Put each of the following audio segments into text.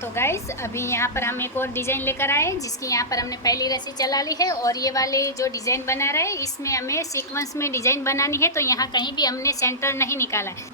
तो गाइस अभी यहाँ पर हम एक और डिज़ाइन लेकर आए हैं जिसकी यहाँ पर हमने पहली रस्सी चला ली है और ये वाले जो डिज़ाइन बना रहे हैं इसमें हमें सीक्वेंस में डिज़ाइन बनानी है। तो यहाँ कहीं भी हमने सेंटर नहीं निकाला है,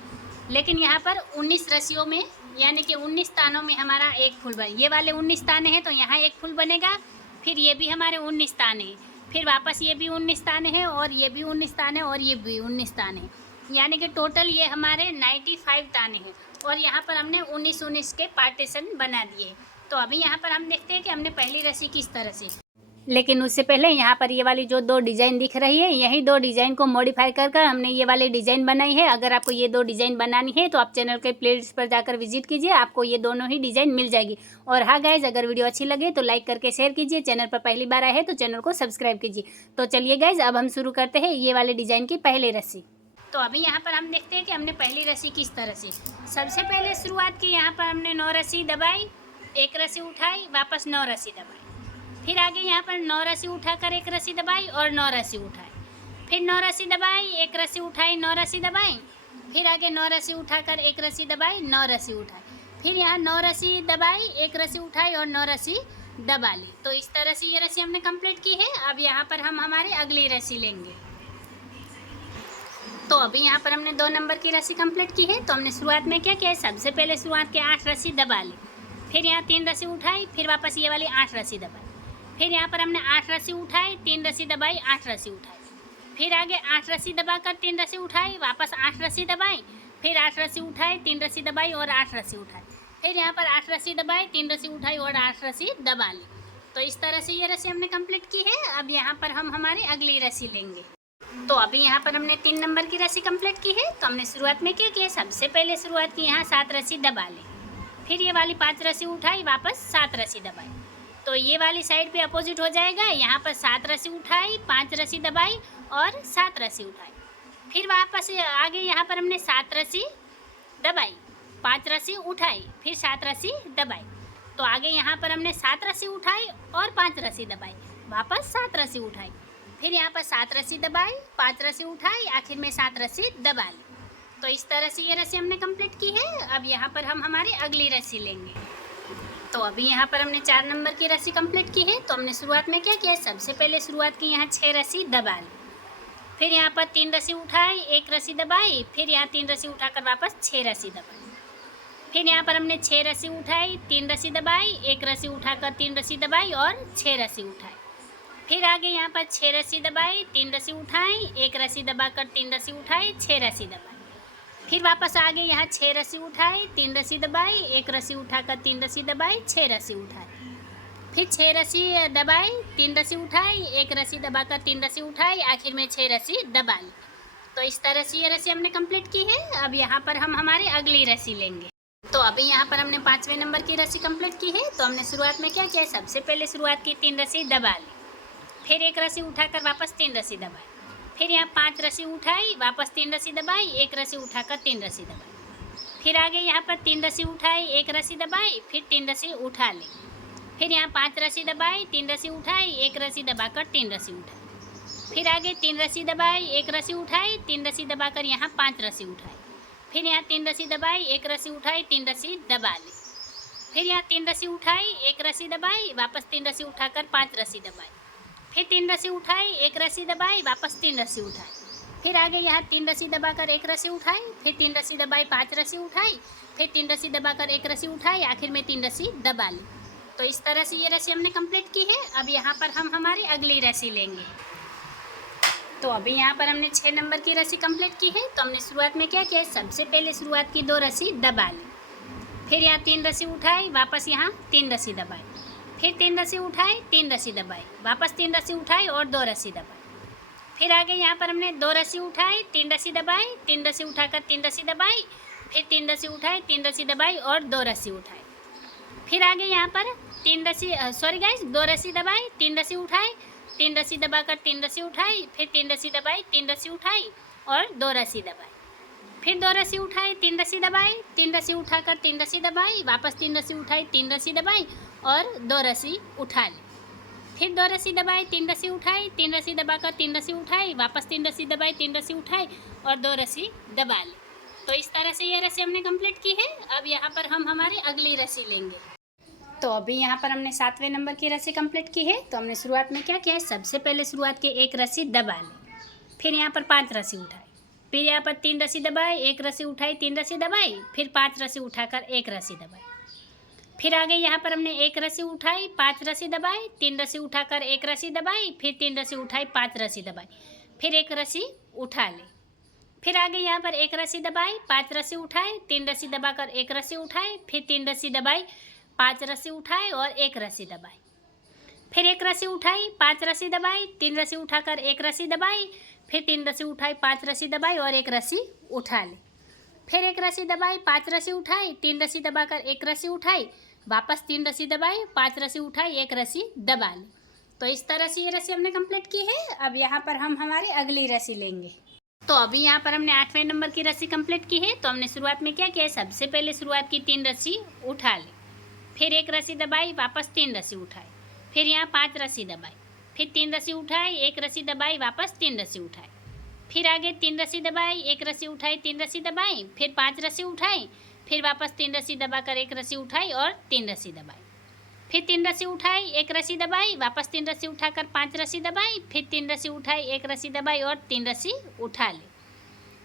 लेकिन यहाँ पर 19 रस्सियों में यानी कि 19 तानों में हमारा एक फूल बने। ये वाले 19 ताने हैं तो यहाँ एक फूल बनेगा, फिर ये भी हमारे 19 ताने हैं, फिर वापस ये भी 19 ताने हैं और ये भी 19 ताने और ये भी 19 ताने हैं, यानी कि टोटल ये हमारे 95 ताने हैं। और यहाँ पर हमने 19-19 के पार्टीशन बना दिए। तो अभी यहाँ पर हम देखते हैं कि हमने पहली रस्सी किस तरह से, लेकिन उससे पहले यहाँ पर ये वाली जो दो डिज़ाइन दिख रही है, यही दो डिज़ाइन को मॉडिफाई कर हमने ये वाली डिज़ाइन बनाई है। अगर आपको ये दो डिज़ाइन बनानी है तो आप चैनल के प्लेलिस्ट पर जाकर विजिट कीजिए, आपको ये दोनों ही डिज़ाइन मिल जाएगी। और हाँ गाइज, अगर वीडियो अच्छी लगे तो लाइक करके शेयर कीजिए, चैनल पर पहली बार आए हैं तो चैनल को सब्सक्राइब कीजिए। तो चलिए गाइज, अब हम शुरू करते हैं ये वाले डिज़ाइन की पहली रस्सी। तो अभी यहाँ पर हम देखते हैं कि हमने पहली रस्सी किस तरह से। सबसे पहले शुरुआत की, यहाँ पर हमने 9 रस्सी दबाई, एक रस्सी उठाई, वापस 9 रस्सी दबाई, फिर आगे यहाँ पर 9 रस्सी उठाकर एक रस्सी दबाई और 9 रस्सी उठाई, फिर 9 रस्सी दबाई, एक रस्सी उठाई, 9 रस्सी दबाई, फिर आगे 9 रस्सी उठाकर एक रस्सी दबाई, 9 रस्सी उठाई, फिर यहाँ 9 रस्सी दबाई, एक रस्सी उठाई और 9 रस्सी दबा ली। तो इस तरह से ये रस्सी हमने कंप्लीट की है। अब यहाँ पर हम हमारी अगली रस्सी लेंगे। तो अभी यहाँ पर हमने 2 नंबर की रस्सी कंप्लीट की है। तो हमने शुरुआत में क्या किया है, सबसे पहले शुरुआत के 8 रस्सी दबा ली, फिर यहाँ 3 रस्सी उठाई, फिर वापस ये वाली 8 रस्सी दबाई, फिर यहाँ पर हमने 8 रस्सी उठाई, 3 रस्सी दबाई, 8 रस्सी उठाई, फिर आगे 8 रस्सी दबाकर 3 रस्सी उठाई, वापस 8 रस्सी दबाई, फिर 8 रस्सी उठाई, 3 रस्सी दबाई और 8 रस्सी उठाई, फिर यहाँ पर 8 रस्सी दबाई, 3 रस्सी उठाई और 8 रस्सी दबा ली। तो इस तरह से ये रस्सी हमने कंप्लीट की है। अब यहाँ पर हम हमारी अगली रस्सी लेंगे। तो अभी यहाँ पर हमने 3 नंबर की रस्सी कंप्लीट की है। तो हमने शुरुआत में क्या किया, सबसे पहले शुरुआत की यहाँ 7 रस्सी दबा ली, फिर ये वाली 5 रस्सी उठाई, वापस 7 रस्सी दबाई। तो ये वाली साइड पे अपोजिट हो जाएगा, यहाँ पर 7 रस्सी उठाई, 5 रस्सी दबाई और 7 रस्सी उठाई, फिर वापस आगे यहाँ पर हमने 7 रस्सी दबाई, 5 रस्सी उठाई, फिर 7 रस्सी दबाई। तो आगे यहाँ पर हमने 7 रस्सी उठाई और 5 रस्सी दबाई, वापस 7 रस्सी उठाई, फिर यहाँ पर 7 रस्सी दबाई, 5 रस्सी उठाई, आखिर में 7 रस्सी दबा ली। तो इस तरह से ये रस्सी हमने कंप्लीट की है। अब यहाँ पर हम हमारी अगली रस्सी लेंगे। तो अभी यहाँ पर हमने 4 नंबर की रस्सी कंप्लीट की है। तो हमने शुरुआत में क्या किया, सबसे पहले शुरुआत की यहाँ 6 रस्सी दबा ली, फिर यहाँ पर 3 रस्सी उठाई, एक रस्सी दबाई, फिर यहाँ 3 रस्सी उठाकर वापस 6 रस्सी दबाई, फिर यहाँ पर हमने 6 रस्सी उठाई, 3 रस्सी दबाई, एक रस्सी उठाकर 3 रस्सी दबाई और 6 रस्सी उठाई, फिर आगे यहाँ पर 6 रस्सी दबाई, 3 रस्सी उठाई, एक रस्सी दबाकर 3 रस्सी उठाई, 6 रस्सी दबाई, फिर वापस आगे यहाँ 6 रस्सी उठाई, 3 रस्सी दबाई, एक रस्सी उठाकर 3 रस्सी दबाई, 6 रस्सी उठाई, फिर 6 रस्सी दबाई, 3 रस्सी उठाई, एक रस्सी दबाकर 3 रस्सी उठाई, आखिर में 6 रस्सी दबा ली। तो इस तरह से ये रस्सी हमने कंप्लीट की है। अब यहाँ पर हम हमारी अगली रस्सी लेंगे। तो अभी यहाँ पर हमने 5वें नंबर की रस्सी कंप्लीट की है। तो हमने शुरुआत में क्या किया, सबसे पहले शुरुआत की 3 रस्सी दबा ली, फिर एक रस्सी उठाकर वापस 3 रस्सी दबाई, फिर यहाँ 5 रस्सी उठाई, वापस 3 रस्सी दबाई, एक रस्सी उठाकर 3 रस्सी दबाई, फिर आगे यहाँ पर 3 रस्सी उठाई, एक रस्सी दबाई, फिर 3 रस्सी उठा ली, फिर यहाँ 5 रस्सी दबाई, 3 रस्सी उठाई, एक रस्सी दबाकर 3 रस्सी उठाई, फिर आगे 3 रस्सी दबाई, एक रस्सी उठाई, 3 रस्सी दबाकर यहाँ 5 रस्सी उठाई, फिर यहाँ 3 रस्सी दबाई, एक रस्सी उठाई, 3 रस्सी दबा ली, फिर यहाँ 3 रस्सी उठाई, एक रस्सी दबाई, वापस 3 रस्सी उठाकर 5 रस्सी दबाई, फिर 3 रस्सी उठाई, एक रस्सी दबाई, वापस 3 रस्सी उठाई, फिर आगे यहाँ 3 रस्सी दबाकर एक रस्सी उठाई, फिर 3 रस्सी दबाई, 5 रस्सी उठाई, फिर 3 रस्सी दबाकर एक रस्सी उठाई, आखिर में 3 रस्सी दबा ली। तो इस तरह से ये रस्सी हमने कंप्लीट की है। अब यहाँ पर हम हमारी अगली रस्सी लेंगे। तो अभी यहाँ पर हमने 6 नंबर की रस्सी कंप्लीट की है। तो हमने शुरुआत में क्या किया, सबसे पहले शुरुआत की 2 रस्सी दबा ली, फिर यहाँ 3 रस्सी उठाई, वापस यहाँ 3 रस्सी दबाई, फिर 3 रस्सी उठाई, 3 रस्सी दबाई, वापस 3 रस्सी उठाई और 2 रस्सी दबाई, फिर आगे यहाँ पर हमने 2 रस्सी उठाई, 3 रस्सी दबाई, 3 रस्सी उठाकर 3 रस्सी दबाई, फिर 3 रस्सी उठाई, 3 रस्सी दबाई और 2 रस्सी उठाई, फिर आगे यहाँ पर 2 रस्सी दबाई, 3 रस्सी उठाई, 3 रस्सी दबाकर 3 रस्सी उठाई, फिर 3 रस्सी दबाई, 3 रस्सी उठाई और 2 रस्सी दबाई, फिर 2 रस्सी उठाई, 3 रस्सी दबाई, 3 रस्सी उठाकर 3 रस्सी दबाई, वापस 3 रस्सी उठाई, 3 रस्सी दबाई और 2 रस्सी उठा ली, फिर 2 रस्सी दबाई, 3 रस्सी उठाई, 3 रस्सी दबाकर 3 रस्सी उठाई, वापस 3 रस्सी दबाई, 3 रस्सी उठाई और 2 रस्सी दबा ली। तो इस तरह से ये रस्सी हमने कंप्लीट की है। अब यहाँ पर हम हमारी अगली रस्सी लेंगे। तो अभी यहाँ पर हमने 7वें नंबर की रस्सी कंप्लीट की है। तो हमने शुरुआत में क्या किया है, सबसे पहले शुरुआत की एक रस्सी दबा ली, फिर यहाँ पर 5 रस्सी उठाई, फिर यहाँ पर 3 रस्सी दबाई, एक रस्सी उठाई, 3 रस्सी दबाई, फिर 5 रस्सी उठाकर एक रस्सी दबाई, फिर आगे यहाँ पर हमने एक रस्सी उठाई, 5 रस्सी दबाई, 3 रस्सी उठाकर एक रस्सी दबाई, फिर 3 रस्सी उठाई, 5 रस्सी दबाई, फिर एक रस्सी उठा ली, फिर आगे यहाँ पर एक रस्सी दबाई, 5 रस्सी उठाए, 3 रस्सी दबाकर एक रस्सी उठाए, फिर 3 रस्सी दबाई, 5 रस्सी उठाए और एक रस्सी दबाई, फिर एक रस्सी उठाई, 5 रस्सी दबाई, 3 रस्सी उठाकर एक रस्सी दबाई, फिर 3 रस्सी उठाई, 5 रस्सी दबाई और एक रस्सी उठा ली, फिर एक रस्सी दबाई, 5 रस्सी उठाई, 3 रस्सी दबाकर एक रस्सी उठाई, वापस 3 रस्सी दबाई, 5 रस्सी उठाई, एक रस्सी दबा ली। तो इस तरह से ये रस्सी हमने कंप्लीट की है। अब यहाँ पर हम हमारी अगली रस्सी लेंगे। तो अभी यहाँ पर हमने 8वें नंबर की रस्सी कंप्लीट की है। तो हमने शुरुआत में क्या किया है, सबसे पहले शुरुआत की 3 रस्सी उठा ली, फिर एक रस्सी दबाई, वापस 3 रस्सी उठाई, फिर यहाँ 5 रस्सी दबाई, फिर 3 रस्सी उठाई, एक रस्सी दबाई, वापस 3 रस्सी उठाई, फिर आगे 3 रस्सी दबाई, एक रस्सी उठाई, 3 रस्सी दबाई, फिर 5 रस्सी उठाई, फिर वापस 3 रस्सी दबाकर एक रस्सी उठाई और 3 रस्सी दबाई, फिर 3 रस्सी उठाई, एक रस्सी दबाई, वापस 3 रस्सी उठाकर 5 रस्सी दबाई, फिर 3 रस्सी उठाई, एक रस्सी दबाई और 3 रस्सी उठा ली,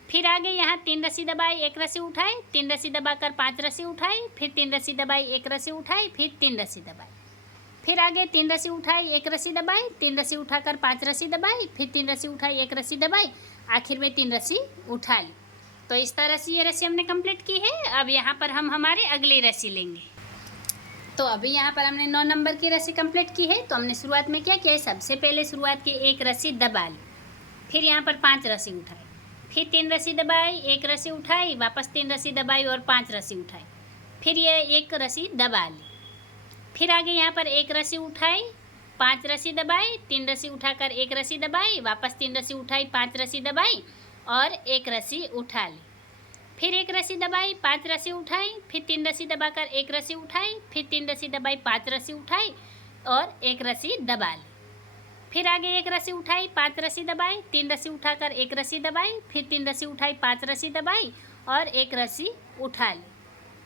फिर आगे यहाँ 3 रस्सी दबाई, एक रस्सी उठाई, 3 रस्सी दबाकर 5 रस्सी उठाई, फिर 3 रस्सी दबाई, एक रस्सी उठाई, फिर 3 रस्सी दबाई, फिर आगे 3 रस्सी उठाई, एक रस्सी दबाई, 3 रस्सी उठाकर 5 रस्सी दबाई, फिर 3 रस्सी उठाई, एक रस्सी दबाई, आखिर में 3 रस्सी उठा ली। तो इस तरह से ये रस्सी हमने कंप्लीट की है। अब यहाँ पर हम हमारे अगली रस्सी लेंगे। तो अभी यहाँ पर हमने 9 नंबर की रस्सी कंप्लीट की है। तो हमने शुरुआत में क्या किया है, सबसे पहले शुरुआत की एक रस्सी दबा ली, फिर यहाँ पर 5 रस्सी उठाई, फिर 3 रस्सी दबाई, एक रस्सी उठाई, वापस 3 रस्सी दबाई और 5 रस्सी उठाई, फिर ये एक रस्सी दबा ली, फिर आगे यहाँ पर एक रस्सी उठाई, 5 रस्सी दबाई, 3 रस्सी उठाकर एक रस्सी दबाई, वापस 3 रस्सी उठाई, 5 रस्सी दबाई और एक रस्सी उठा ली, फिर एक रस्सी दबाई, 5 रस्सी उठाई, फिर 3 रस्सी दबाकर एक रस्सी उठाई, फिर 3 रस्सी दबाई, 5 रस्सी उठाई और एक रस्सी दबा ली, फिर आगे एक रस्सी उठाई, 5 रस्सी दबाई, 3 रस्सी उठाकर एक रस्सी दबाई, फिर 3 रस्सी उठाई, 5 रस्सी दबाई और एक रस्सी उठा ली,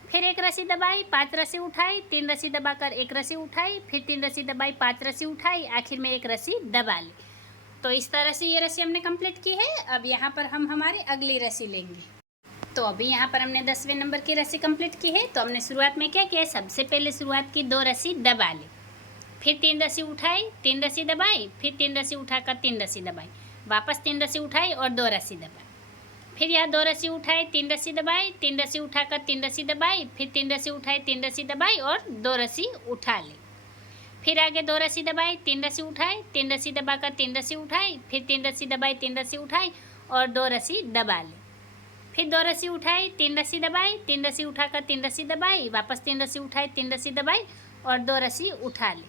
फिर एक रस्सी दबाई, 5 रस्सी उठाई, 3 रस्सी दबाकर एक रस्सी उठाई, फिर 3 रस्सी दबाई, 5 रस्सी उठाई, आखिर में एक रस्सी दबा ली। तो इस तरह से ये रस्सी हमने कंप्लीट की है। अब यहाँ पर हम हमारी अगली रस्सी लेंगे। तो अभी यहाँ पर हमने 10वें नंबर की रस्सी कंप्लीट की है। तो हमने शुरुआत में क्या किया, सबसे पहले शुरुआत की 2 रस्सी दबा ली, फिर 3 रस्सी उठाई, 3 रस्सी दबाई, फिर 3 रस्सी उठाकर 3 रस्सी दबाई, वापस 3 रस्सी उठाई और 2 रस्सी दबाई, फिर यहाँ 2 रस्सी उठाई, 3 रस्सी दबाई, 3 रस्सी उठाकर 3 रस्सी दबाई, फिर 3 रस्सी उठाई, 3 रस्सी दबाई और 2 रस्सी उठा ली, फिर आगे 2 रस्सी दबाई, 3 रस्सी उठाई, 3 रस्सी दबाकर 3 रस्सी उठाई, फिर 3 रस्सी दबाई, 3 रस्सी उठाई और 2 रस्सी दबा ली, फिर 2 रस्सी उठाई, 3 रस्सी दबाई, 3 रस्सी उठाकर 3 रस्सी दबाई, वापस 3 रस्सी उठाई, 3 रस्सी दबाई और 2 रस्सी उठा ली,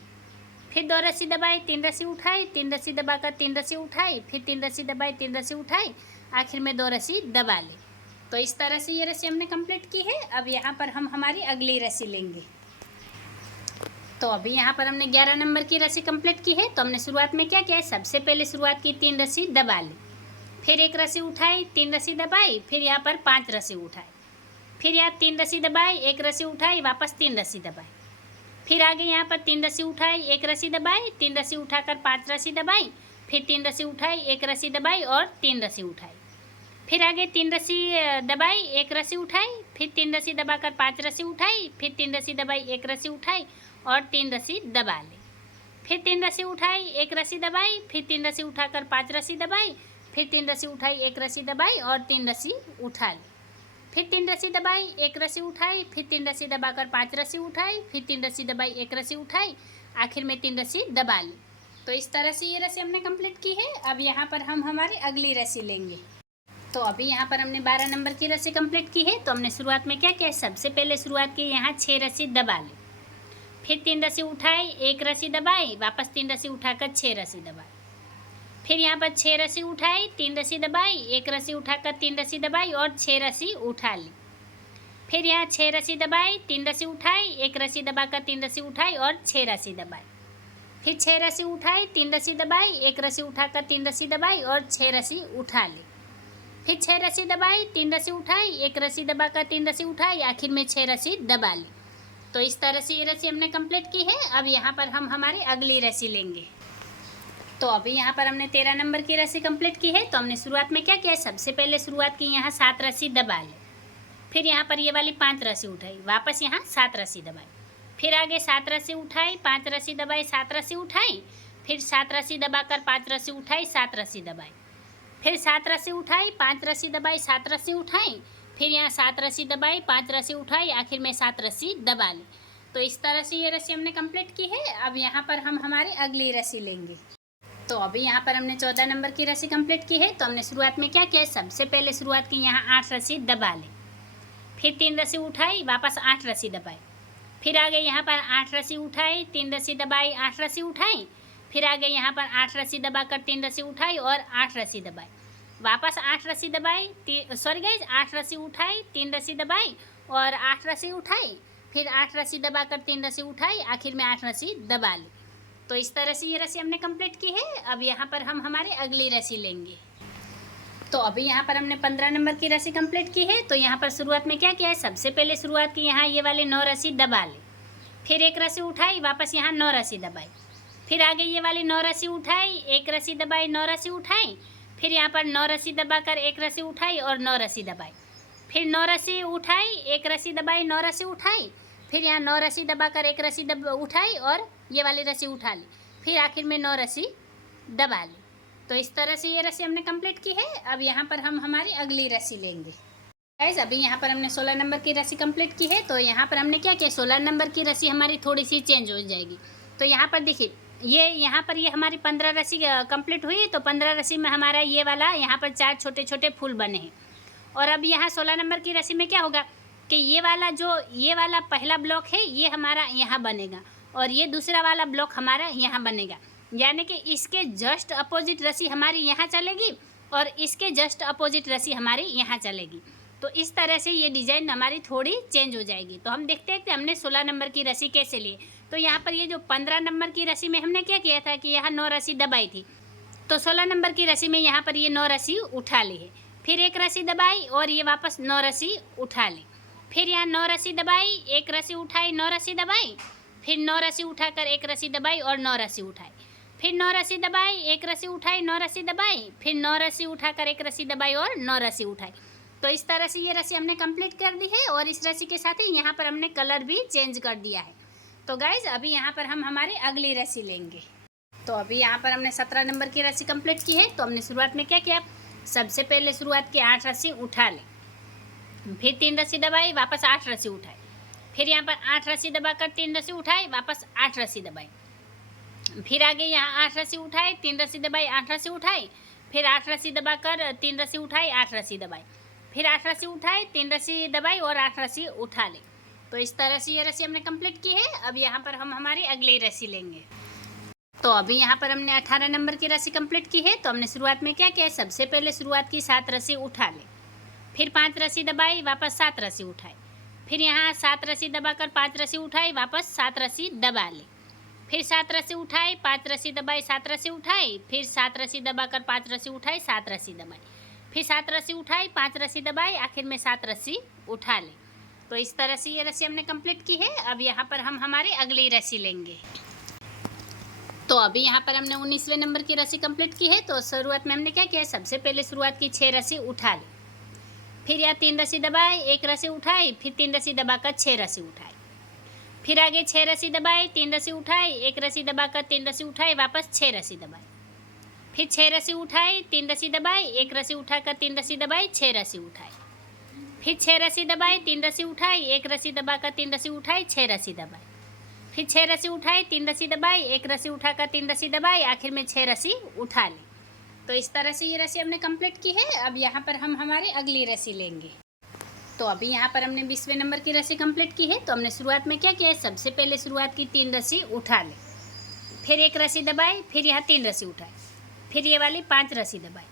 फिर 2 रस्सी दबाई, 3 रस्सी उठाई, 3 रस्सी दबाकर 3 रस्सी उठाई, फिर 3 रस्सी दबाई, 3 रस्सी उठाई, आखिर में 2 रस्सी दबा ली। तो इस तरह से ये रस्सी हमने कंप्लीट की है। अब यहाँ पर हम हमारी अगली रस्सी लेंगे। तो अभी यहाँ पर हमने 11 नंबर की रस्सी कंप्लीट की है। तो हमने शुरुआत में क्या किया है, सबसे पहले शुरुआत की 3 रस्सी दबा ली, फिर एक रस्सी उठाई, 3 रस्सी दबाई, फिर यहाँ पर 5 रस्सी उठाई, फिर यहाँ 3 रस्सी दबाई, एक रस्सी उठाई, वापस 3 रस्सी दबाई, फिर आगे यहाँ पर 3 रस्सी उठाई, एक रस्सी दबाई, 3 रस्सी उठाकर 5 रस्सी दबाई, फिर 3 रस्सी उठाई, एक रस्सी दबाई और 3 रस्सी उठाई, फिर आगे 3 रस्सी दबाई, एक रस्सी उठाई, फिर 3 रस्सी दबाकर 5 रस्सी उठाई, फिर 3 रस्सी दबाई, एक रस्सी उठाई और 3 रस्सी दबा ली, फिर 3 रस्सी उठाई, एक रस्सी दबाई, फिर 3 रस्सी उठाकर 5 रस्सी दबाई, फिर 3 रस्सी उठाई, एक रस्सी दबाई और 3 रस्सी उठा ली, फिर 3 रस्सी दबाई, एक रस्सी उठाई, फिर 3 रस्सी दबाकर 5 रस्सी उठाई, फिर 3 रस्सी दबाई, एक रस्सी उठाई, आखिर में 3 रस्सी दबा ली। तो इस तरह से ये रस्सी हमने कंप्लीट की है। अब यहाँ पर हम हमारी अगली रस्सी लेंगे। तो अभी यहाँ पर हमने 12 नंबर की रस्सी कंप्लीट की है। तो हमने शुरुआत में क्या किया, सबसे पहले शुरुआत की यहाँ 6 रस्सी दबा ली, फिर 3 रस्सी उठाई, एक रस्सी दबाई, वापस 3 रस्सी उठाकर 6 रस्सी दबाई, फिर यहाँ पर 6 रस्सी उठाई, 3 रस्सी दबाई, एक रस्सी उठाकर 3 रस्सी दबाई और 6 रस्सी उठा ली, फिर यहाँ 6 रस्सी दबाई, 3 रस्सी उठाई, एक रस्सी दबाकर 3 रस्सी उठाई और 6 रस्सी दबाई, फिर 6 रस्सी उठाई, 3 रस्सी दबाई, एक रस्सी उठाकर 3 रस्सी दबाई और 6 रस्सी उठा ली, फिर 6 रस्सी दबाई, 3 रस्सी उठाई, एक रस्सी दबाकर 3 रस्सी उठाई, आखिर में 6 रस्सी दबा ली, तो इस तरह से ये रस्सी हमने कंप्लीट की है। अब यहाँ पर हम हमारी अगली रस्सी लेंगे। तो अभी यहाँ पर हमने 13 नंबर की रस्सी कंप्लीट की है। तो हमने शुरुआत में क्या किया, सबसे पहले शुरुआत की यहाँ 7 रस्सी दबा ली, फिर यहाँ पर ये वाली 5 रस्सी उठाई, वापस यहाँ 7 रस्सी दबाई, फिर आगे 7 रस्सी उठाई, 5 रस्सी दबाई, 7 रस्सी उठाई, फिर 7 रस्सी दबाकर 5 रस्सी उठाई, 7 रस्सी दबाई, फिर 7 रस्सी उठाई, 5 रस्सी दबाई, 7 रस्सी उठाई, फिर यहाँ 7 रस्सी दबाई, 5 रस्सी उठाई, आखिर में 7 रस्सी दबा ली। तो इस तरह से ये रस्सी हमने कंप्लीट की है। अब यहाँ पर हम हमारी अगली रस्सी लेंगे। तो अभी यहाँ पर हमने 14 नंबर की रस्सी कंप्लीट की है। तो हमने शुरुआत में क्या किया, सबसे पहले शुरुआत की यहाँ 8 रस्सी दबा ली, फिर 3 रस्सी उठाई, वापस 8 रस्सी दबाई, फिर आगे यहाँ पर 8 रस्सी उठाई, 3 रस्सी दबाई, 8 रस्सी उठाई, फिर आगे यहाँ पर 8 रस्सी दबाकर 3 रस्सी उठाई और 8 रस्सी दबाई, वापस 8 रस्सी दबाई, 8 रस्सी उठाई, 3 रस्सी दबाई और 8 रस्सी उठाई, फिर 8 रस्सी दबाकर 3 रस्सी उठाई, आखिर में 8 रस्सी दबा ली। तो इस तरह से ये रस्सी हमने कंप्लीट की है। अब यहाँ पर हम हमारी अगली रस्सी लेंगे। तो अभी यहाँ पर हमने 15 नंबर की रस्सी कंप्लीट की है। तो यहाँ पर शुरुआत में क्या किया है, सबसे पहले शुरुआत की यहाँ ये वाले 9 रस्सी दबा ली, फिर 1 रस्सी उठाई, वापस यहाँ 9 रस्सी दबाई, फिर आगे ये वाली 9 रस्सी उठाई, 1 रस्सी दबाई, 9 रस्सी उठाई, फिर यहाँ पर 9 रस्सी दबाकर 1 रस्सी उठाई और 9 रस्सी दबाई, फिर 9 रस्सी उठाई, 1 रस्सी दबाई, 9 रस्सी उठाई, फिर यहाँ 9 रस्सी दबाकर 1 रस्सी उठाई और ये वाली रस्सी उठा ली, फिर आखिर में 9 रस्सी दबा ली। तो इस तरह से ये रस्सी हमने कंप्लीट की है। अब यहाँ पर हम हमारी अगली रस्सी लेंगे। गाइस अभी यहाँ पर हमने 16 नंबर की रस्सी कंप्लीट की है। तो यहाँ पर हमने क्या किया, 16 नंबर की रस्सी हमारी थोड़ी सी चेंज हो जाएगी। तो यहाँ पर देखिए, ये यहाँ पर ये हमारी 15 रस्सी कंप्लीट हुई। तो 15 रस्सी में हमारा ये वाला यहाँ पर 4 छोटे छोटे फूल बने हैं। और अब यहाँ 16 नंबर की रस्सी में क्या होगा कि ये वाला पहला ब्लॉक है, ये हमारा यहाँ बनेगा और ये दूसरा वाला ब्लॉक हमारा यहाँ बनेगा, यानी कि इसके जस्ट अपोजिट रस्सी हमारी यहाँ चलेगी और इसके जस्ट अपोजिट रस्सी हमारी यहाँ चलेगी। तो इस तरह से ये डिज़ाइन हमारी थोड़ी चेंज हो जाएगी। तो हम देखते हैं कि हमने 16 नंबर की रस्सी कैसे ली। तो यहाँ पर ये जो 15 नंबर की रस्सी में हमने क्या किया था कि यहाँ 9 रस्सी दबाई थी। तो 16 नंबर की रस्सी में यहाँ पर ये 9 रस्सी उठा ली है, फिर 1 रस्सी दबाई और ये वापस 9 रस्सी उठा ली, फिर यहाँ 9 रस्सी दबाई, 1 रस्सी उठाई, 9 रस्सी दबाई, फिर 9 रस्सी उठाकर 1 रस्सी दबाई और 9 रस्सी उठाई, फिर 9 रस्सी दबाई, 1 रस्सी उठाई, 9 रस्सी दबाई, फिर 9 रस्सी उठाकर 1 रस्सी दबाई और 9 रस्सी उठाई। तो इस तरह से ये रस्सी हमने कंप्लीट कर दी है और इस रस्सी के साथ ही यहाँ पर हमने कलर भी चेंज कर दिया है। तो गाइज अभी यहाँ पर हम हमारी अगली रस्सी लेंगे। तो अभी यहाँ पर हमने 17 नंबर की रस्सी कंप्लीट की है। तो हमने शुरुआत में क्या किया, सबसे पहले शुरुआत की 8 रस्सी उठा ली, फिर 3 रस्सी दबाई, वापस 8 रस्सी उठाई, फिर यहाँ पर 8 रस्सी दबाकर 3 रस्सी उठाई, वापस 8 रस्सी दबाई, फिर आगे यहाँ 8 रस्सी उठाई, 3 रस्सी दबाई, 8 रस्सी उठाई, फिर 8 रस्सी दबाकर 3 रस्सी उठाई, 8 रस्सी दबाई, फिर 8 रस्सी उठाई, 3 रस्सी दबाई और 8 रस्सी उठा ली। तो इस तरह से ये रस्सी हमने कंप्लीट की है। अब यहाँ पर हम हमारी अगली रस्सी लेंगे। तो अभी यहाँ पर हमने 18 नंबर की रस्सी कंप्लीट की है। तो हमने शुरुआत में क्या किया, सबसे पहले शुरुआत की 7 रस्सी उठा ली, फिर 5 रस्सी दबाई, वापस 7 रस्सी उठाई, फिर यहाँ 7 रस्सी दबाकर 5 रस्सी उठाई, वापस 7 रस्सी दबा ली, फिर 7 रस्सी उठाई, 5 रस्सी दबाई, 7 रस्सी उठाई, फिर 7 रस्सी दबाकर 5 रस्सी उठाई, 7 रस्सी दबाई, फिर 7 रस्सी उठाई, 5 रस्सी दबाई, आखिर में 7 रस्सी उठा ली। तो इस तरह से ये रस्सी हमने कंप्लीट की है। अब यहाँ पर हम हमारी अगली रस्सी लेंगे। तो अभी यहाँ पर हमने 19वें नंबर की रस्सी कंप्लीट की है। तो शुरुआत में हमने क्या किया, सबसे पहले शुरुआत की 6 रस्सी उठा ली, फिर यहाँ 3 रस्सी दबाई, 1 रस्सी उठाई, फिर 3 रस्सी दबाकर 6 रस्सी उठाई, फिर आगे 6 रस्सी दबाई, 3 रस्सी उठाई, 1 रस्सी दबाकर 3 रस्सी उठाई, वापस 6 रस्सी दबाई, फिर 6 रस्सी उठाई, 3 रस्सी दबाई, 1 रस्सी उठाकर 3 रस्सी दबाई, 6 रस्सी उठाई, फिर 6 रस्सी दबाई, 3 रस्सी उठाई, 1 रस्सी दबाकर 3 रस्सी उठाई, 6 रस्सी दबाई, फिर 6 रस्सी उठाई, 3 रस्सी दबाई, 1 रस्सी उठाकर 3 रस्सी दबाई, आखिर में 6 रस्सी उठा ली। तो इस तरह से ये रस्सी हमने कंप्लीट की है। अब यहाँ पर हम हमारी अगली रस्सी लेंगे। तो अभी यहाँ पर हमने 20वें नंबर की रस्सी कंप्लीट की है। तो हमने शुरुआत में क्या किया है, सबसे पहले शुरुआत की 3 रस्सी उठा ली, फिर 1 रस्सी दबाई, फिर यहाँ 3 रस्सी उठाई, फिर ये वाली 5 रस्सी दबाई,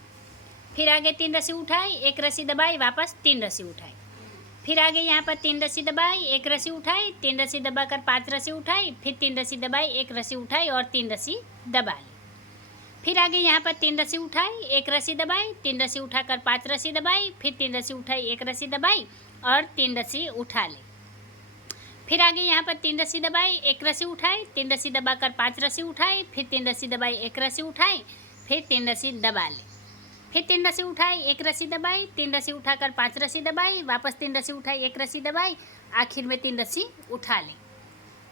फिर आगे 3 रस्सी उठाई, 1 रस्सी दबाई, वापस 3 रस्सी उठाई, फिर आगे यहाँ पर 3 रस्सी दबाई, 1 रस्सी उठाई, 3 रस्सी दबाकर 5 रस्सी उठाई, फिर 3 रस्सी दबाई, 1 रस्सी उठाई और 3 रस्सी दबा ली, फिर आगे यहाँ पर 3 रस्सी उठाई, 1 रस्सी दबाई, 3 रस्सी उठाकर 5 रस्सी दबाई, फिर 3 रस्सी उठाई, 1 रस्सी दबाई और 3 रस्सी उठा ली, फिर आगे यहाँ पर 3 रस्सी दबाई, 1 रस्सी उठाई, 3 रस्सी दबाकर 5 रस्सी उठाई, फिर 3 रस्सी दबाई, 1 रस्सी उठाई, फिर 3 रस्सी दबा ले, फिर 3 रस्सी उठाई, 1 रस्सी दबाई, 3 रस्सी उठाकर 5 रस्सी दबाई, वापस 3 रस्सी उठाई, 1 रस्सी दबाई, आखिर में 3 रस्सी उठा ली।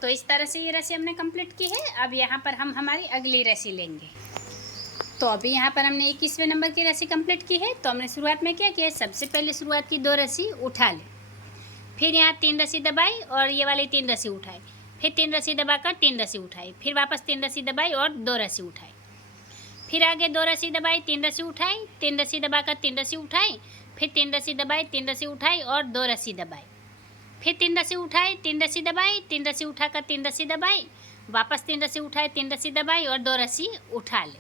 तो इस तरह से ये रस्सी हमने कंप्लीट की है। अब यहाँ पर हम हमारी अगली रस्सी लेंगे। तो अभी यहाँ पर हमने 21वें नंबर की रस्सी कंप्लीट की है। तो हमने शुरुआत में क्या किया, सबसे पहले शुरुआत की 2 रस्सी उठा ली, फिर यहाँ 3 रस्सी दबाई और ये वाली 3 रस्सी उठाई, फिर 3 रस्सी दबाकर 3 रस्सी उठाई, फिर वापस 3 रस्सी दबाई और 2 रस्सी उठाई, फिर आगे 2 रस्सी दबाई, 3 रस्सी उठाई, 3 रस्सी दबाकर 3 रस्सी उठाई, फिर 3 रस्सी दबाई, 3 रस्सी उठाई और 2 रस्सी दबाई, फिर 3 रस्सी उठाई, 3 रस्सी दबाई, 3 रस्सी उठाकर 3 रस्सी दबाई, वापस 3 रस्सी उठाई, 3 रस्सी दबाई और 2 रस्सी उठा ले,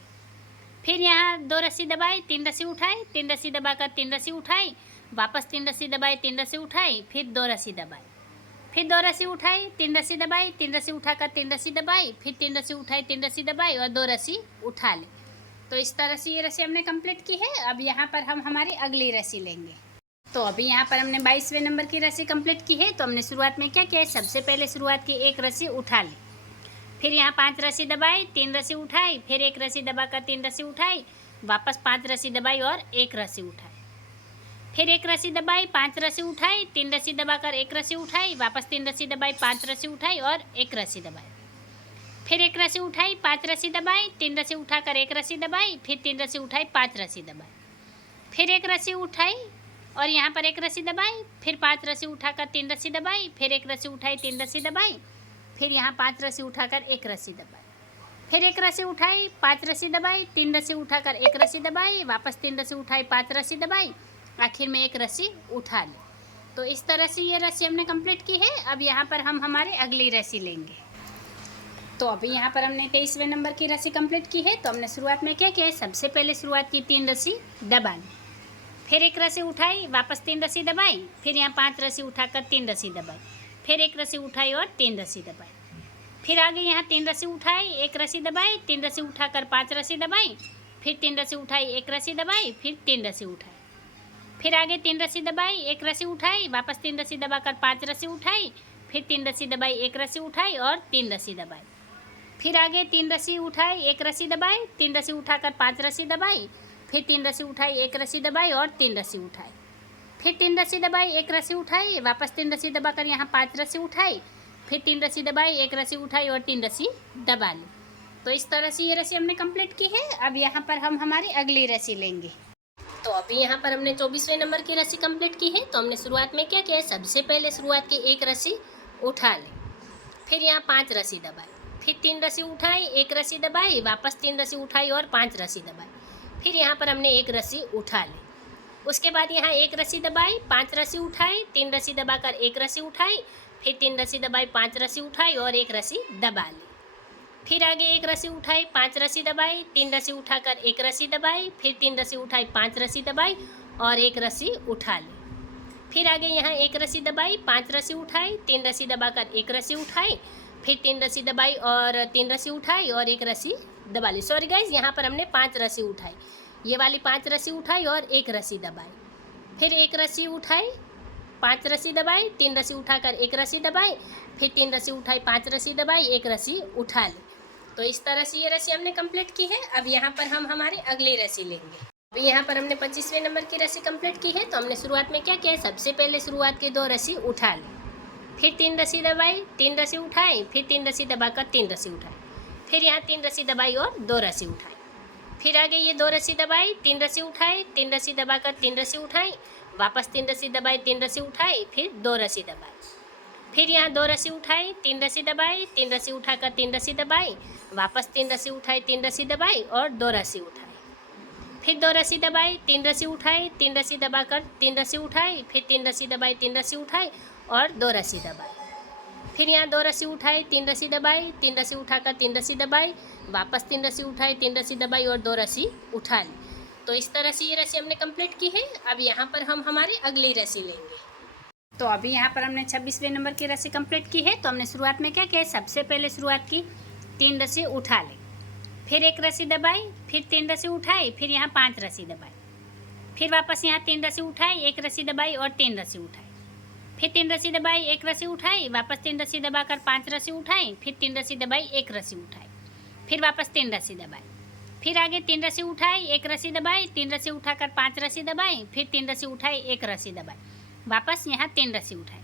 फिर यहाँ 2 रस्सी दबाई, 3 रस्सी उठाई, 3 रस्सी दबाकर 3 रस्सी उठाई, वापस 3 रस्सी दबाई, 3 रस्सी उठाई, फिर 2 रस्सी दबाई, फिर 2 रस्सी उठाई, 3 रस्सी दबाई, 3 रस्सी उठाकर 3 रस्सी दबाई, फिर 3 रस्सी उठाई, 3 रस्सी दबाई और 2 रस्सी उठा ले। तो इस तरह से ये रस्सी हमने कंप्लीट की है। अब यहाँ पर हम हमारी अगली रस्सी लेंगे। तो अभी यहाँ पर हमने 22वें नंबर की रस्सी कंप्लीट की है। तो हमने शुरुआत में क्या किया है, सबसे पहले शुरुआत की 1 रस्सी उठा ली, फिर यहाँ 5 रस्सी दबाई, 3 रस्सी उठाई, फिर 1 रस्सी दबाकर 3 रस्सी उठाई, वापस 5 रस्सी दबाई और 1 रस्सी उठाई, फिर 1 रस्सी दबाई, 5 रस्सी उठाई, 3 रस्सी दबाकर 1 रस्सी उठाई, वापस 3 रस्सी दबाई, 5 रस्सी उठाई और 1 रस्सी दबाई, फिर 1 रस्सी उठाई, 5 रस्सी दबाई, 3 रस्सी उठाकर 1 रस्सी दबाई, फिर 3 रस्सी उठाई, 5 रस्सी दबाई, फिर 1 रस्सी उठाई और यहाँ पर 1 रस्सी दबाई, फिर 5 रस्सी उठाकर 3 रस्सी दबाई, फिर 1 रस्सी उठाई, 3 रस्सी दबाई, फिर यहाँ 5 रस्सी उठाकर 1 रस्सी दबाई, फिर 1 रस्सी उठाई, 5 रस्सी दबाई, 3 रस्सी उठाकर 1 रस्सी दबाई, वापस 3 रस्सी उठाई, 5 रस्सी दबाई, आखिर में 1 रस्सी उठा ले। तो इस तरह से ये रस्सी हमने कंप्लीट की है। अब यहाँ पर हम हमारी अगली रस्सी लेंगे। तो अभी यहाँ पर हमने 23वें नंबर की रस्सी कंप्लीट की है। तो हमने शुरुआत में क्या किया है, सबसे पहले शुरुआत की 3 रस्सी दबा ली, फिर 1 रस्सी उठाई, वापस 3 रस्सी दबाई, फिर यहाँ 5 रस्सी उठाकर 3 रस्सी दबाई, फिर 1 रस्सी उठाई और 3 रस्सी दबाई, फिर आगे यहाँ 3 रस्सी उठाई, 1 रस्सी दबाई, 3 रस्सी उठाकर 5 रस्सी दबाई, फिर 3 रस्सी उठाई, 1 रस्सी दबाई, फिर 3 रस्सी उठाई, फिर आगे 3 रस्सी दबाई, 1 रस्सी उठाई, वापस 3 रस्सी दबाकर 5 रस्सी उठाई, फिर 3 रस्सी दबाई, 1 रस्सी उठाई और 3 रस्सी दबाई, फिर आगे 3 रस्सी उठाई, 1 रस्सी दबाई, 3 रस्सी उठाकर 5 रस्सी दबाई, फिर 3 रस्सी उठाई, 1 रस्सी दबाई और 3 रस्सी उठाई, फिर 3 रस्सी दबाई, 1 रस्सी उठाई, वापस 3 रस्सी दबाकर यहाँ 5 रस्सी उठाई, फिर 3 रस्सी दबाई, 1 रस्सी उठाई और 3 रस्सी दबा ली। तो इस तरह से ये रस्सी हमने कंप्लीट की है। अब यहाँ पर हम हमारी अगली रस्सी लेंगे। तो अभी यहाँ पर हमने 24वें नंबर की रस्सी कंप्लीट की है। तो हमने शुरुआत में क्या किया है, सबसे पहले शुरुआत की 1 रस्सी उठा ली, फिर यहाँ 5 रस्सी दबाई, फिर 3 रस्सी उठाई, 1 रस्सी दबाई, वापस 3 रस्सी उठाई और 5 रस्सी दबाई, फिर यहाँ पर हमने 1 रस्सी उठा ली। उसके बाद यहाँ 1 रस्सी दबाई, 5 रस्सी उठाई, 3 रस्सी दबाकर 1 रस्सी उठाई, फिर 3 रस्सी दबाई, 5 रस्सी उठाई और 1 रस्सी दबा ली, फिर आगे 1 रस्सी उठाई, 5 रस्सी दबाई, 3 रस्सी उठाकर 1 रस्सी दबाई, फिर 3 रस्सी उठाई, 5 रस्सी दबाई और 1 रस्सी उठा ली, फिर आगे यहाँ 1 रस्सी दबाई, 5 रस्सी उठाई, 3 रस्सी दबाकर 1 रस्सी उठाई, फिर 3 रस्सी दबाई और 3 रस्सी उठाई और 1 रस्सी दबा ली। सॉरी गाइज, यहाँ पर हमने 5 रस्सी उठाई, ये वाली 5 रस्सी उठाई और 1 रस्सी दबाई, फिर 1 रस्सी उठाई, 5 रस्सी दबाई, 3 रस्सी उठाकर 1 रस्सी दबाई, फिर 3 रस्सी उठाई, 5 रस्सी दबाई, 1 रस्सी उठा ली। तो इस तरह से ये रस्सी हमने कंप्लीट की है। अब यहाँ पर हम हमारी अगली रस्सी लेंगे। अभी यहाँ पर हमने 25वें नंबर की रस्सी कंप्लीट की है। तो हमने शुरुआत में क्या किया है, सबसे पहले शुरुआत की 2 रस्सी उठा ली, फिर 3 रस्सी दबाई, 3 रस्सी उठाई, फिर 3 रस्सी दबाकर 3 रस्सी उठाई, फिर यहाँ 3 रस्सी दबाई और 2 रस्सी उठाई, फिर आगे ये 2 रस्सी दबाई, 3 रस्सी उठाई, 3 रस्सी दबाकर 3 रस्सी उठाई, वापस 3 रस्सी दबाई, 3 रस्सी उठाई, फिर 2 रस्सी दबाई, फिर यहाँ 2 रस्सी उठाई, 3 रस्सी दबाई, 3 रस्सी उठाकर 3 रस्सी दबाई, वापस 3 रस्सी उठाई, 3 रस्सी दबाई और 2 रस्सी उठाई, फिर 2 रस्सी दबाई, 3 रस्सी उठाई, 3 रस्सी दबाकर 3 रस्सी उठाई, फिर 3 रस्सी दबाई, 3 रस्सी उठाई और 2 रस्सी दबाई, फिर यहाँ 2 रस्सी उठाई, 3 रस्सी दबाई, 3 रस्सी उठाकर 3 रस्सी दबाई, वापस 3 रस्सी उठाई, 3 रस्सी दबाई और 2 रस्सी उठा ली। तो इस तरह से ये रस्सी हमने कंप्लीट की है। अब यहाँ पर हम हमारी अगली रस्सी लेंगे। तो अभी यहाँ पर हमने 26वें नंबर की रस्सी कंप्लीट की है। तो हमने शुरुआत में क्या किया, सबसे पहले शुरुआत की 3 रस्सी उठा ली, फिर 1 रस्सी दबाई, फिर 3 रस्सी उठाई, फिर यहाँ 5 रस्सी दबाई, फिर वापस यहाँ 3 रस्सी उठाई, 1 रस्सी दबाई और 3 रस्सी उठाई, फिर 3 रस्सी दबाई, 1 रस्सी उठाई, वापस 3 रस्सी दबाकर 5 रस्सी उठाई, फिर 3 रस्सी दबाई, 1 रस्सी उठाई, फिर वापस 3 रस्सी दबाई, फिर आगे 3 रस्सी उठाई, 1 रस्सी दबाई, 3 रस्सी उठाकर 5 रस्सी दबाई, फिर 3 रस्सी उठाई, 1 रस्सी दबाई, वापस यहाँ 3 रस्सी उठाई,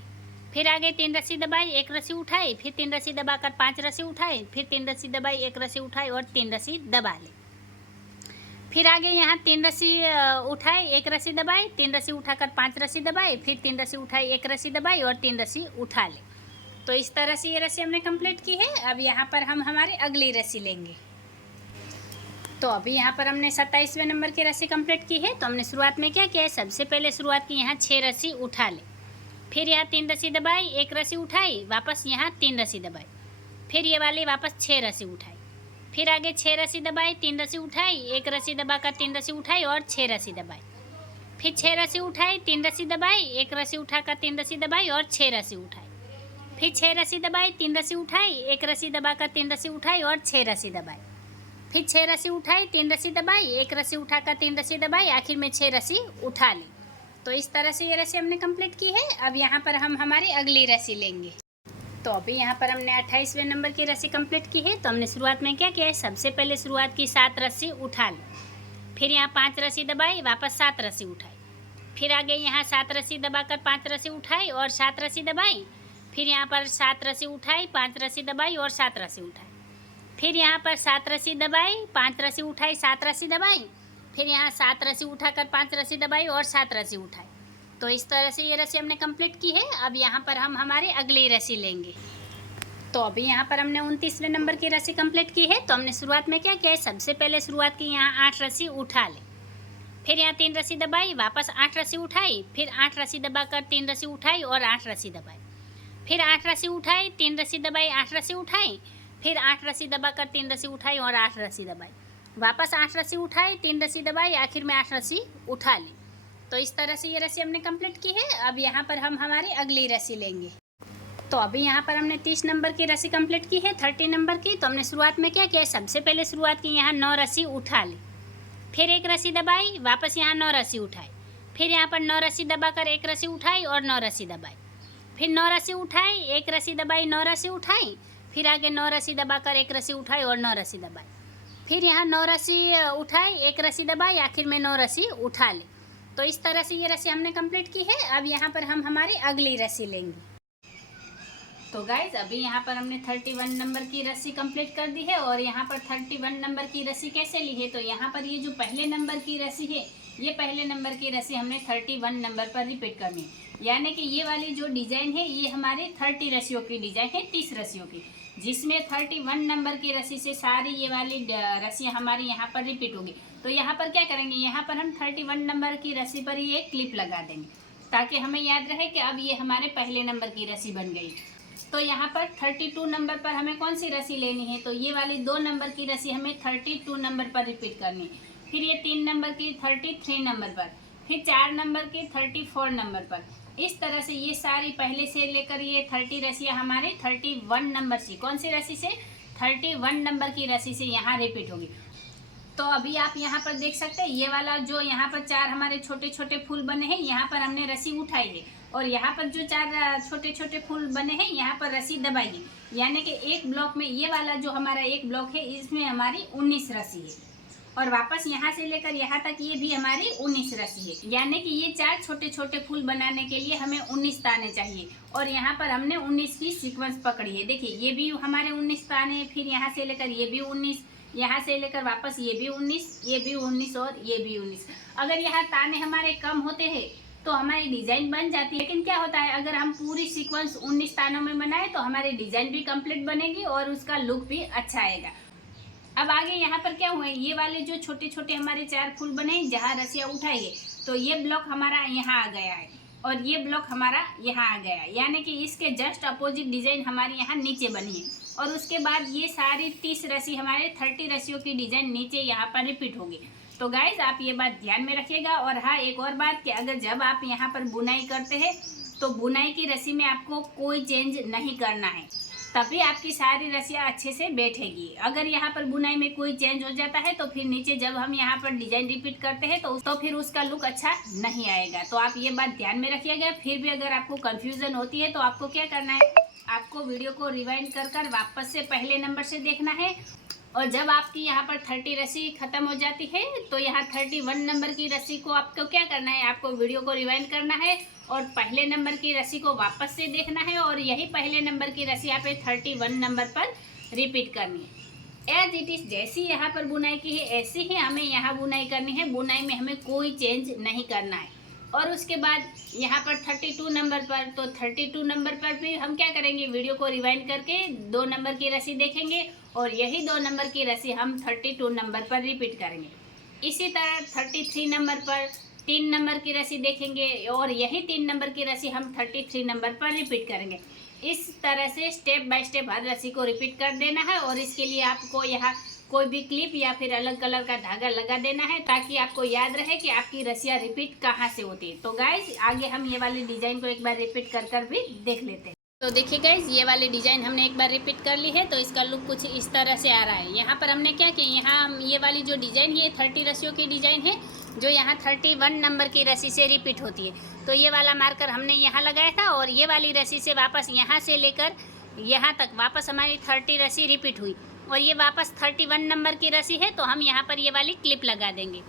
फिर आगे 3 रस्सी दबाई, 1 रस्सी उठाई, फिर 3 रस्सी दबाकर 5 रस्सी उठाई, फिर 3 रस्सी दबाई, 1 रस्सी उठाई और 3 रस्सी दबा ले। फिर आगे यहाँ 3 रस्सी उठाई, 1 रस्सी दबाई, 3 रस्सी उठाकर 5 रस्सी दबाई, फिर 3 रस्सी उठाई, 1 रस्सी दबाई और 3 रस्सी उठा ले। तो इस तरह से ये रस्सी हमने कंप्लीट की है। अब यहाँ पर हम हमारी अगली रस्सी लेंगे। तो अभी यहाँ पर हमने 27वें नंबर की रस्सी कंप्लीट की है। तो हमने शुरुआत में क्या किया है, सबसे पहले शुरुआत की यहाँ 6 रस्सी उठा ले, फिर यहाँ 3 रस्सी दबाई, 1 रस्सी उठाई, वापस यहाँ 3 रस्सी दबाई, फिर ये वाली वापस 6 रस्सी उठाई, फिर आगे 6 रस्सी दबाई, 3 रस्सी उठाई, 1 रस्सी दबाकर 3 रस्सी उठाई और 6 रस्सी दबाई, फिर 6 रस्सी उठाई, 3 रस्सी दबाई, 1 रस्सी उठाकर 3 रस्सी दबाई और 6 रस्सी उठाई, फिर 6 रस्सी दबाई, 3 रस्सी उठाई, 1 रस्सी दबाकर 3 रस्सी उठाई और 6 रस्सी दबाई, फिर 6 रस्सी उठाई, 3 रस्सी दबाई, 1 रस्सी उठाकर 3 रस्सी दबाई, आखिर में 6 रस्सी उठा ली। तो इस तरह से ये रस्सी हमने कंप्लीट की है। अब यहाँ पर हम हमारी अगली रस्सी लेंगे। तो अभी यहाँ पर हमने 28वें नंबर की रस्सी कंप्लीट की है। तो हमने शुरुआत में क्या किया है, सबसे पहले शुरुआत की 7 रस्सी उठा ली, फिर यहाँ 5 रस्सी दबाई, वापस 7 रस्सी उठाई, फिर आगे यहाँ 7 रस्सी दबाकर 5 रस्सी उठाई और 7 रस्सी दबाई, फिर यहाँ पर 7 रस्सी उठाई, 5 रस्सी दबाई और 7 रस्सी उठाई, फिर यहाँ पर 7 रस्सी दबाई, 5 रस्सी उठाई, 7 रस्सी दबाई, फिर यहाँ 7 रस्सी उठाकर 5 रस्सी दबाई और 7 रस्सी उठाई। तो इस तरह से ये रस्सी हमने कंप्लीट की है। अब यहाँ पर हम हमारी अगली रस्सी लेंगे। तो अभी यहाँ पर हमने 29वें नंबर की रस्सी कंप्लीट की है। तो हमने शुरुआत में क्या किया है, सबसे पहले शुरुआत की यहाँ 8 रस्सी उठा ले, फिर यहाँ 3 रस्सी दबाई, वापस 8 रस्सी उठाई, फिर 8 रस्सी दबाकर 3 रस्सी उठाई और 8 रस्सी दबाई, फिर 8 रस्सी उठाई, 3 रस्सी दबाई, 8 रस्सी उठाई, फिर 8 रस्सी दबाकर 3 रस्सी उठाई और 8 रस्सी दबाई, वापस 8 रस्सी उठाई, 3 रस्सी दबाई, आखिर में 8 रस्सी उठा ली। तो इस तरह से ये रस्सी हमने कंप्लीट की है। अब यहाँ पर हम हमारी अगली रस्सी लेंगे। तो अभी यहाँ पर हमने 30 नंबर की रस्सी कंप्लीट की है, 30 नंबर की। तो हमने शुरुआत में क्या किया, सबसे पहले शुरुआत की यहाँ 9 रस्सी उठा ली, फिर 1 रस्सी दबाई, वापस यहाँ 9 रस्सी उठाई, फिर यहाँ पर 9 रस्सी दबाकर 1 रस्सी उठाई और 9 रस्सी दबाई, फिर 9 रस्सी उठाई, 1 रस्सी दबाई, 9 रस्सी उठाई, फिर आगे 9 रस्सी दबाकर 1 रस्सी उठाई और 9 रस्सी दबाई, फिर यहाँ 9 रस्सी उठाई, 1 रस्सी दबाई, आखिर में 9 रस्सी उठा ली। तो इस तरह से ये रस्सी हमने कंप्लीट की है। अब यहाँ पर हम हमारी अगली रस्सी लेंगे। तो गाइज अभी यहाँ पर हमने 31 नंबर की रस्सी कंप्लीट कर दी है। और यहाँ पर 31 नंबर की रस्सी कैसे ली है, तो यहाँ पर ये जो पहले नंबर की रस्सी है, ये पहले नंबर की रस्सी हमने 31 नंबर पर रिपीट करनी है। यानी कि ये वाली जो डिज़ाइन है ये हमारे 30 रस्सियों की डिज़ाइन है, 30 रस्सियों की, जिसमें 31 नंबर की रस्सी से सारी ये वाली रस्सियाँ हमारी यहाँ पर रिपीट होगी। तो यहाँ पर क्या करेंगे, यहाँ पर हम 31 नंबर की रस्सी पर ये क्लिप लगा देंगे ताकि हमें याद रहे कि अब ये हमारे पहले नंबर की रस्सी बन गई। तो यहाँ पर 32 नंबर पर हमें कौन सी रस्सी लेनी है, तो ये वाली 2 नंबर की रस्सी हमें 32 नंबर पर रिपीट करनी है। फिर ये 3 नंबर की 33 नंबर पर, फिर 4 नंबर की 34 नंबर पर। इस तरह से ये सारी पहले से लेकर ये 30 रस्सियाँ हमारे 31 नंबर से, कौन सी रस्सी से, 31 नंबर की रस्सी से यहाँ रिपीट होगी। तो अभी आप यहाँ पर देख सकते हैं ये वाला जो यहाँ पर 4 हमारे छोटे छोटे फूल बने हैं, यहाँ पर हमने रस्सी उठाई है, और यहाँ पर जो 4 छोटे छोटे फूल बने हैं यहाँ पर रस्सी दबाई है। यानी कि एक ब्लॉक में ये वाला जो हमारा एक ब्लॉक है इसमें हमारी 19 रस्सी है, और वापस यहाँ से लेकर यहाँ तक ये भी हमारी 19 रस्सी है। यानी कि ये 4 छोटे छोटे फूल बनाने के लिए हमें 19 ताने चाहिए, और यहाँ पर हमने 19 की सीक्वेंस पकड़ी है। देखिए ये भी हमारे 19 ताने, फिर यहाँ से लेकर ये भी 19, यहाँ से लेकर वापस ये भी 19, ये भी 19 और ये भी 19। अगर यहाँ ताने हमारे कम होते हैं तो हमारी डिज़ाइन बन जाती है, लेकिन क्या होता है अगर हम पूरी सीक्वेंस 19 तानों में बनाए तो हमारी डिज़ाइन भी कंप्लीट बनेगी और उसका लुक भी अच्छा आएगा। अब आगे यहाँ पर क्या हुआ है, ये वाले जो छोटे छोटे हमारे 4 फूल बने जहाँ रस्सियाँ उठाई है, तो ये ब्लॉक हमारा यहाँ आ गया है और ये ब्लॉक हमारा यहाँ आ गया है। यानी कि इसके जस्ट अपोजिट डिज़ाइन हमारी यहाँ नीचे बनी है, और उसके बाद ये सारी 30 रस्सी हमारे 30 रस्सियों की डिज़ाइन नीचे यहाँ पर रिपीट होगी। तो गाइज आप ये बात ध्यान में रखिएगा। और हाँ, एक और बात कि अगर जब आप यहाँ पर बुनाई करते हैं तो बुनाई की रस्सी में आपको कोई चेंज नहीं करना है। तभी आपकी सारी रस्सियाँ अच्छे से बैठेगी। अगर यहाँ पर बुनाई में कोई चेंज हो जाता है तो फिर नीचे जब हम यहाँ पर डिजाइन रिपीट करते हैं तो फिर उसका लुक अच्छा नहीं आएगा। तो आप ये बात ध्यान में रखिएगा। फिर भी अगर आपको कंफ्यूजन होती है तो आपको क्या करना है, आपको वीडियो को रिवाइंड कर वापस से पहले नंबर से देखना है। और जब आपकी यहाँ पर 30 रस्सी खत्म हो जाती है तो यहाँ 31 नंबर की रस्सी को आपको क्या करना है, आपको वीडियो को रिवाइंड करना है और पहले नंबर की रस्सी को वापस से देखना है और यही पहले नंबर की रस्सी यहाँ पे 31 नंबर पर रिपीट करनी है। एज इट इज जैसी यहाँ पर बुनाई की है ऐसे ही हमें यहाँ बुनाई करनी है। बुनाई में हमें कोई चेंज नहीं करना है। और उसके बाद यहाँ पर 32 नंबर पर, तो 32 नंबर पर भी हम क्या करेंगे, वीडियो को रिवाइंड करके 2 नंबर की रस्सी देखेंगे और यही 2 नंबर की रस्सी हम 32 नंबर पर रिपीट करेंगे। इसी तरह 33 नंबर पर 3 नंबर की रस्सी देखेंगे और यही 3 नंबर की रस्सी हम 33 नंबर पर रिपीट करेंगे। इस तरह से स्टेप बाय स्टेप हर रस्सी को रिपीट कर देना है। और इसके लिए आपको यहाँ कोई भी क्लिप या फिर अलग कलर का धागा लगा देना है ताकि आपको याद रहे कि आपकी रस्सियाँ रिपीट कहाँ से होती है। तो गाइज आगे हम ये वाली डिजाइन को एक बार रिपीट कर भी देख लेते हैं। तो देखिए गाइज ये वाली डिजाइन हमने एक बार रिपीट कर ली है। तो इसका लुक कुछ इस तरह से आ रहा है। यहाँ पर हमने क्या किया, यहाँ ये वाली जो डिजाइन ये 30 रस्सियों की डिजाइन है जो यहाँ 31 नंबर की रस्सी से रिपीट होती है। तो ये वाला मार्कर हमने यहाँ लगाया था और ये वाली रस्सी से वापस यहाँ से लेकर यहाँ तक वापस हमारी 30 रस्सी रिपीट हुई और ये वापस 31 नंबर की रस्सी है। तो हम यहाँ पर ये वाली क्लिप लगा देंगे।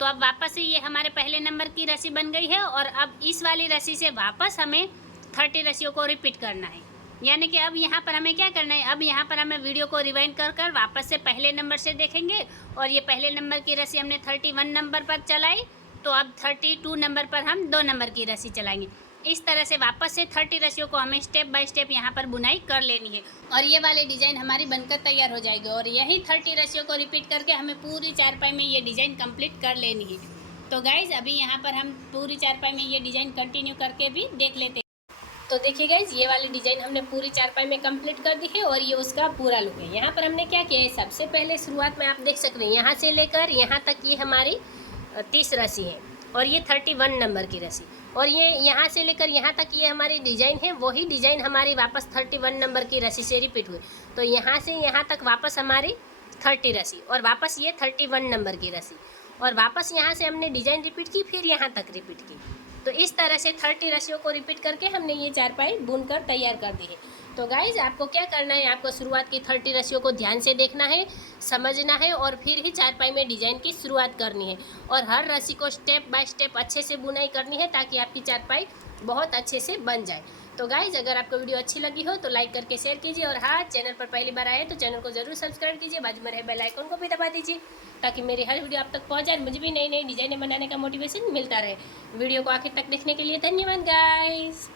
तो अब वापस से ये हमारे पहले नंबर की रस्सी बन गई है और अब इस वाली रस्सी से वापस हमें 30 रस्सियों को रिपीट करना है। यानी कि अब यहाँ पर हमें क्या करना है, अब यहाँ पर हमें वीडियो को रिवाइंड कर वापस से पहले नंबर से देखेंगे और ये पहले नंबर की रस्सी हमने 31 नंबर पर चलाई तो अब 32 नंबर पर हम 2 नंबर की रस्सी चलाएंगे। इस तरह से वापस से 30 रस्सियों को हमें स्टेप बाय स्टेप यहाँ पर बुनाई कर लेनी है और ये वाली डिज़ाइन हमारी बनकर तैयार हो जाएगी। और यही 30 रस्सियों को रिपीट करके हमें पूरी चारपाई में ये डिज़ाइन कंप्लीट कर लेनी है। तो गाइज अभी यहाँ पर हम पूरी चारपाई में ये डिज़ाइन कंटिन्यू करके भी देख लेते हैं। तो देखिए गाइज ये वाली डिज़ाइन हमने पूरी चारपाई में कंप्लीट कर दी है और ये उसका पूरा लुक है। यहाँ पर हमने क्या किया है, सबसे पहले शुरुआत में आप देख सकते हैं यहाँ से लेकर यहाँ तक ये हमारी 30 रस्सी है और ये 31 नंबर की रस्सी और ये यहाँ से लेकर यहाँ तक ये हमारी डिज़ाइन है। वही डिज़ाइन हमारी वापस 31 नंबर की रस्सी से रिपीट हुई। तो यहाँ से यहाँ तक वापस हमारी 30 रस्सी और वापस ये 31 नंबर की रस्सी और वापस यहाँ से हमने डिज़ाइन रिपीट की, फिर यहाँ तक रिपीट की। तो इस तरह से 30 रस्सियों को रिपीट करके हमने ये चारपाई बुनकर तैयार कर दी है। तो गाइज आपको क्या करना है, आपको शुरुआत की 30 रस्सियों को ध्यान से देखना है, समझना है और फिर ही चारपाई में डिज़ाइन की शुरुआत करनी है और हर रस्सी को स्टेप बाय स्टेप अच्छे से बुनाई करनी है ताकि आपकी चारपाई बहुत अच्छे से बन जाए। तो गाइज अगर आपको वीडियो अच्छी लगी हो तो लाइक करके शेयर कीजिए और हाँ चैनल पर पहली बार आए तो चैनल को जरूर सब्सक्राइब कीजिए, बाजू में रहे बेल आइकन को भी दबा दीजिए ताकि मेरी हर वीडियो आप तक पहुँच जाए, मुझे भी नई नई डिज़ाइनें बनाने का मोटिवेशन मिलता रहे। वीडियो को आखिर तक देखने के लिए धन्यवाद गाइज।